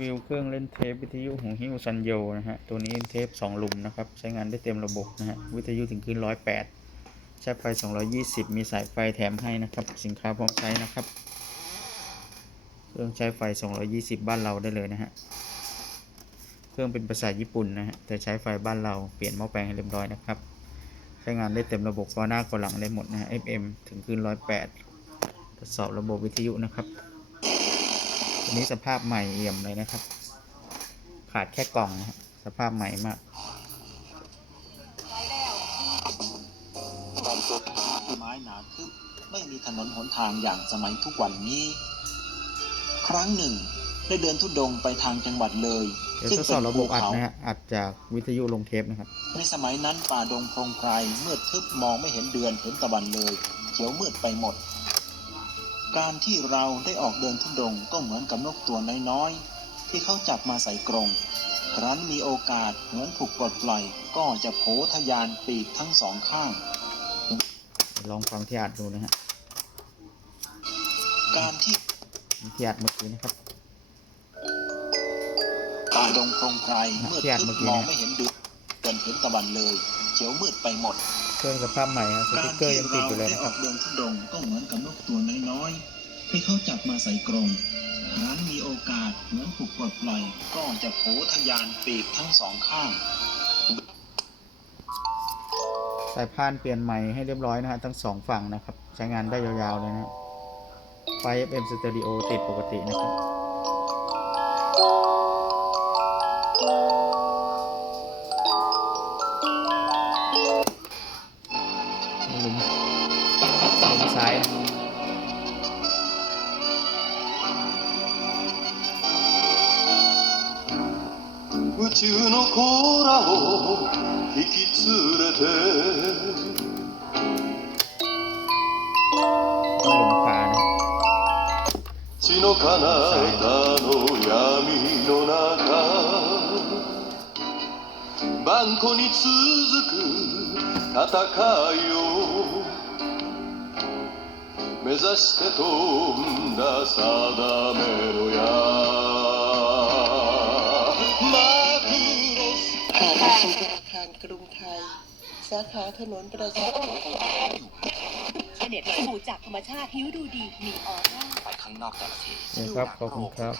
วิวเครื่องเล่นเทปวิทยุของฮิวซันโยนะฮะ ตัวนี้เทป 2 หลุมนะครับ ใช้งานได้เต็มระบบนะฮะ วิทยุถึงขึ้น 108 ใช้ไฟ 220 มีสายไฟแถมให้นะครับ สินค้าพร้อมใช้นะครับ เครื่องใช้ไฟ 220 บ้านเราได้เลยนะฮะ เครื่องเป็นภาษาญี่ปุ่นนะฮะ แต่ใช้ไฟบ้านเรา เปลี่ยนหม้อแปลงให้เรียบร้อยนะครับ ใช้งานได้เต็มระบบก็หน้าก็หลังได้หมดนะฮะ FM ถึงขึ้น 108 ทดสอบระบบวิทยุนะครับ ตัวนี้สภาพใหม่เอี่ยมเลยนะครับ ขาดแค่กล่องนะฮะสภาพใหม่มากตอนตัวต้นไม้หนาทึบไม่มีถนนหนทางอย่างสมัยทุกวันนี้ ครั้งหนึ่ง ได้เดินทุดงค์ไปทางจังหวัดเลยเดี๋ยวทดสอบระบบอัดนะฮะอัดจากวิทยุลงเทปนะครับ ในสมัยนั้นป่าดงโพรงไพรมืดทึบมองไม่เห็นเดือนเห็นตะวันเลย เขียวมืดไปหมด การที่เราได้ออกเดินทุดงค์ก็เหมือนกับนกตัวน้อยๆ ที่เขาจับมาใส่กรงครั้นมีโอกาสเหมือนถูกปลดปล่อย ก็จะโผทะยานปีกทั้งสองข้าง ลองฟังที่อัดดูนะฮะ การที่ที่อัดเมื่อกี้นะครับป่าดงโพรงไพรนะมืดที่อัดทึเมื่บอกี้มองเนี่ยไม่เห็นเดือนเดินเห็นตะวันเลย เขียวมืดไปหมด เครื่องสภาพใหม่ฮะสกาติ๊รกเกอร์ที่ยังติดเราอยู่เลยได้นะอครัอบกเดินทุดงค์ก็เหมือนกับนกตัวน้อยๆที่เขาจับมาใส่กรงครั้นมีโอกาสเหมือนถูกปลดปล่อยก็จะโผทะยานปีกทั้งสองข้างสายพานเปลี่ยนใหม่ให้เรียบร้อยนะฮะทั้งสองฝั่งนะครับ ใช้งานได้ยาวๆเลยนะฮะไฟ FM Stereo ติดปกตินะครับ หลุมหลุมซ้ายนะ 宇宙の子らを引き連れて หลุมขวานะ 血の彼方の闇の中 万古に続く戦いを目指して飛んだ定めの矢ทางกรุงไทย สาขาถนนประชาเฉลี่ยสูจากธรรมชาติหิวดูดีมีออร่า ไปข้างนอกแต่ละที นะครับขอบคุณครับ